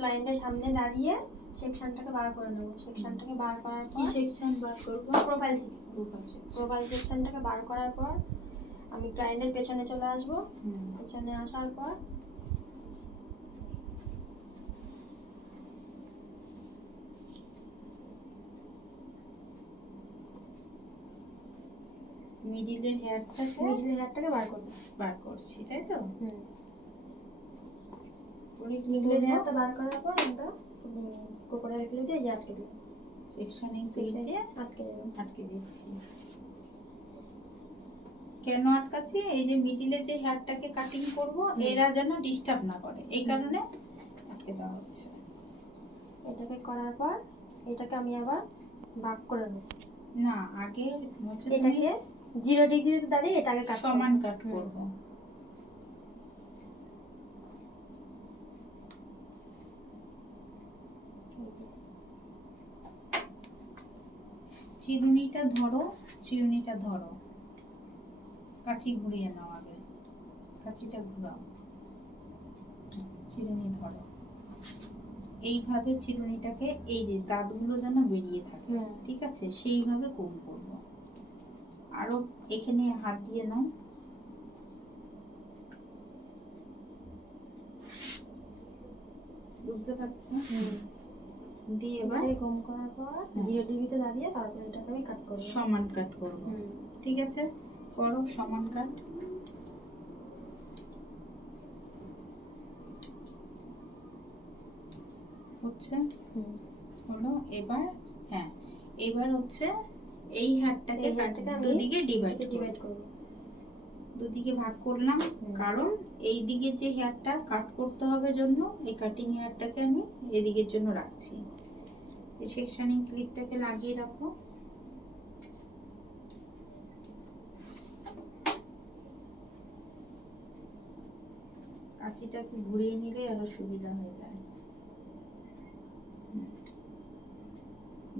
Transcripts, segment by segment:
ক্লায়েন্টের সামনে দাঁড়িয়ে সেকশনটাকে বার করে নেব। সেকশনটাকে বার করার পর কি সেকশন বার করব? প্রোফাইল সেকশনটাকে বার করার পর আমি ক্লায়েন্টের পেছনে চলে আসবো। পেছনে আসার পর মিডিলের হেয়ারটাকে বার করছি, তাই তো? মিডিলের হেয়ারটা বার করার পর আমরা কোকোডাইল ক্লিপ দিয়ে আটকে দিই। সেকশনিং দিয়ে আটকে দিচ্ছি। কেন আটকাচ্ছি? এই যে মিডিলে যে হেয়ারটাকে কাটিং করব এরা যেন ডিস্টার্ব না করে, এই কারণে আটকে দেওয়া হচ্ছে। এটাকে করার পর এটাকে আমি আবার ভাগ করে নেব। না, আগে এটাকে 0 ডিগ্রিতে দাঁড়িয়ে এটাকে সমান কাট করব। চিরুনিটা ধরো, কাঁচি ঘুরিয়ে নাও। আগে কাঁচিটা ঘুরাও, চিরুনি ধরো। এইভাবে চিরুনিটাকে এই যে দাঁতগুলো যেন বেরিয়ে থাকে, ঠিক আছে? সেইভাবে কোম করব। আরো এখানে হাত দিয়ে নাও, বুঝতে পারছো? দিয়ে এবার কোম করার পর 0 ডিগ্রিতে দাঁড়িয়ে তারপর এটাকে আমি কাট করব, সমান কাট করব। ঠিক আছে, করো সমান কাট। হচ্ছে হলো। এবার এবার হচ্ছে এই হেয়ারটাকে দুদিকে ডিভাইড করব। দুদিকে ভাগ করলাম, কারণ এই দিকে যে হেয়ারটা কাট করতে হবে জন্য এই কাটিং হেয়ারটাকে আমি এদিকের জন্য রাখছি। এই সেকশনিং ক্লিপটাকে লাগিয়ে রাখো। কাঁচিটাকে ঘুরিয়ে নিলে আরো সুবিধা হয়ে যায়।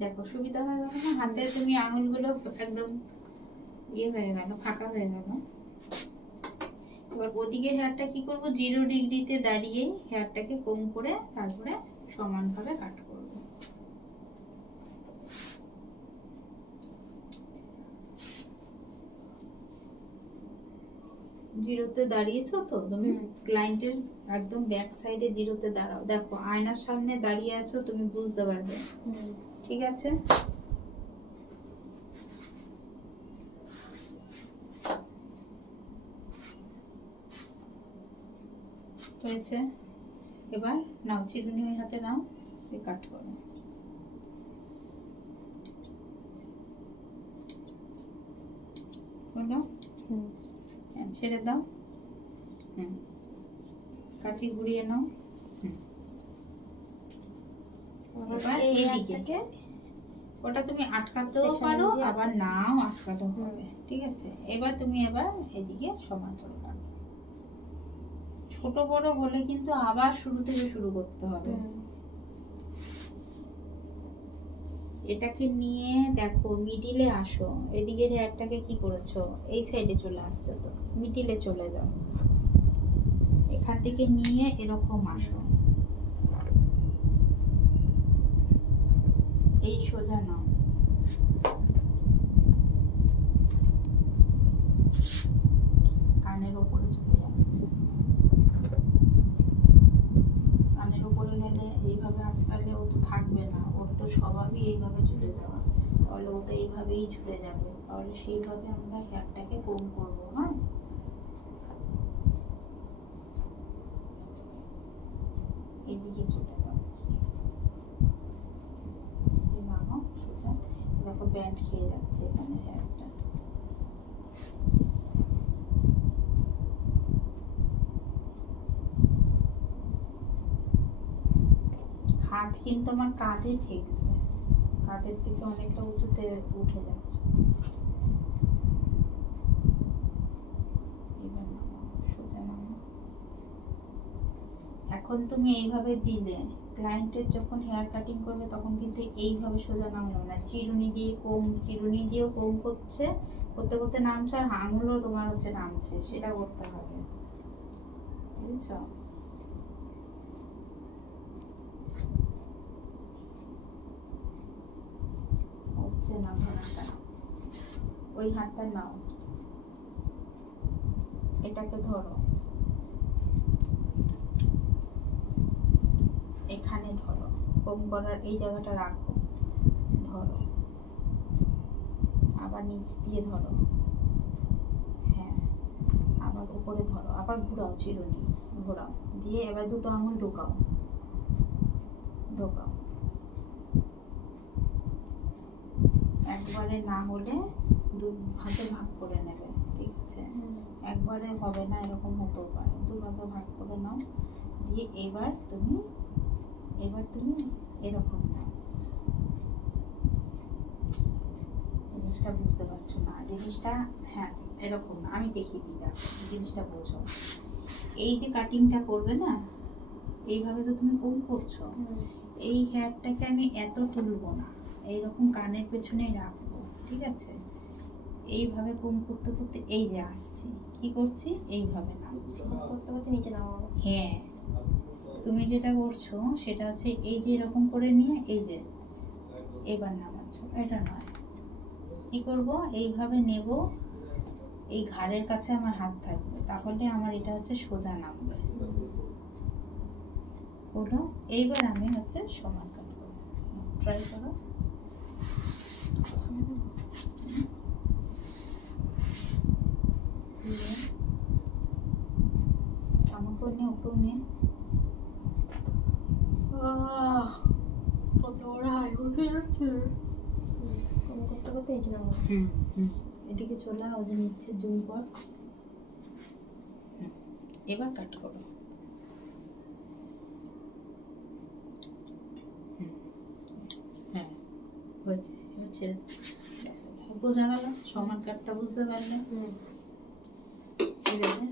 দেখো সুবিধা হয়ে গেল না? হাতে তুমি আঙুলগুলো একদম হয়ে গেল, ফাঁকা হয়ে গেল। এবার ওদিকে হেয়ারটা কি করব? 0 ডিগ্রিতে দাঁড়িয়ে হেয়ারটাকে কোম করে তারপরে সমানভাবে কাট করব। জিরোতে দাঁড়িয়েছো তো তুমি? ক্লায়েন্টের একদম ব্যাক সাইডে জিরোতে দাঁড়াও। দেখো আয়নার সামনে দাঁড়িয়ে আছো, তুমি বুঝতে পারবে। ঠিক আছে, হয়েছে। এবার নাও চিরুনি ওই হাতে নাও, কাট করো। হলো? ছেড়ে দাও। কাঁচি ঘুরিয়ে নাও। এবার এইদিকে ওটা তুমি আটকাতেও পারো, আবার নাও আটকাতেও হবে। ঠিক আছে, এবার তুমি এদিকে সমান করে কাটো। ছোট বড় হলে কিন্তু আবার শুরু থেকে শুরু করতে হবে। এটাকে নিয়ে দেখো মিডিলে আসো। এদিকে হেয়ারটাকে কি করেছো? এই সাইডে চলে আসছে, তো মিডিলে চলে যাও। এখান থেকে নিয়ে এরকম আসো, এই সোজা নাও। কানের উপরে চলে যাচ্ছে। কানের উপরে গেলে এইভাবে আজকালে ও তো থাকবে না, ওর তো স্বভাবই এইভাবে চলে যাওয়া। তাহলে ও তো এইভাবেই ঝুলে যাবে। তাহলে সেইভাবে আমরা হেয়ারটাকে কোম করবো। হ্যাঁ, এদিকে চলে যাও। সোজা দেখো ব্যান্ড খেয়ে যাচ্ছে এখানে হেয়ারটা। হাত কিন্তু আমার কাঁধে ঠেকবে, কাঁধের থেকে অনেকটা উঁচুতে উঠে যাচ্ছে। সোজা নামো। এখন তুমি এইভাবে দিলে, ক্লায়েন্টের যখন হেয়ার কাটিং করবে তখন কিন্তু এইভাবে সোজা নামলো না। চিরুনি দিয়েও কোম করতে করতে নামছে, আর আঙুলও তোমার নামছে, সেটা করতে হবে। বুঝছো? নিচে নাও, হাতটা নাও, ওই হাতটা নাও, এটাকে ধরো, এখানে ধরো, কম করার এই জায়গাটা রাখো, ধরো, আবার নিচ দিয়ে ধরো, হ্যাঁ, আবার উপরে ধরো, আবার ঘোরাও, চিরুনি ঘোরাও, দিয়ে এবার দুটো আঙুল ঢোকাও, ঢোকাও। একবারে না হলে দু ভাগে ভাগ করে নেবে, ঠিক আছে? একবারে হবে না, এরকম হতেও পারে, দু ভাগে ভাগ করে নাও। দিয়ে এবার তুমি এরকম দাও। জিনিসটা বুঝতে পারছো না, জিনিসটা, হ্যাঁ এরকম না, আমি দেখিয়ে দিই, দেখো জিনিসটা বোঝো। এই যে কাটিংটা করবে না, এইভাবে তো তুমি কম করছো, এই হেয়ারটাকে আমি এত তুলবো না, এইরকম কানের পেছনেই রাখবো, ঠিক আছে? এইভাবে কম করতে করতে এই যে আসছি, কি করছি, এইভাবে নামছি, করতে করতে নিচে নামাবো। হ্যাঁ, তুমি যেটা করছো সেটা হচ্ছে এই যে এরকম করে নিয়ে এই যে এবার নামাচ্ছ, এটা নয়। কি করব, এইভাবে নেব, এই ঘাড়ের কাছে আমার হাত থাকবে, তাহলে আমার এটা হচ্ছে সোজা নামবে। হলো, এইবার আমি হচ্ছে সমান কাটবো, ট্রাই করো। আমাকে নিয়ে উপর নিয়ে কত বড় হাই উঠে যাচ্ছে। করতে করতে নিচে নামাবো। এদিকে চলে আও, যে নিচ্ছে জুম কর। এবার কাট করো। হ্যাঁ হয়েছে, এবার ছেড়ে বোঝা গেল, সমান কাটটা বুঝতে পারলে ছেড়ে দে।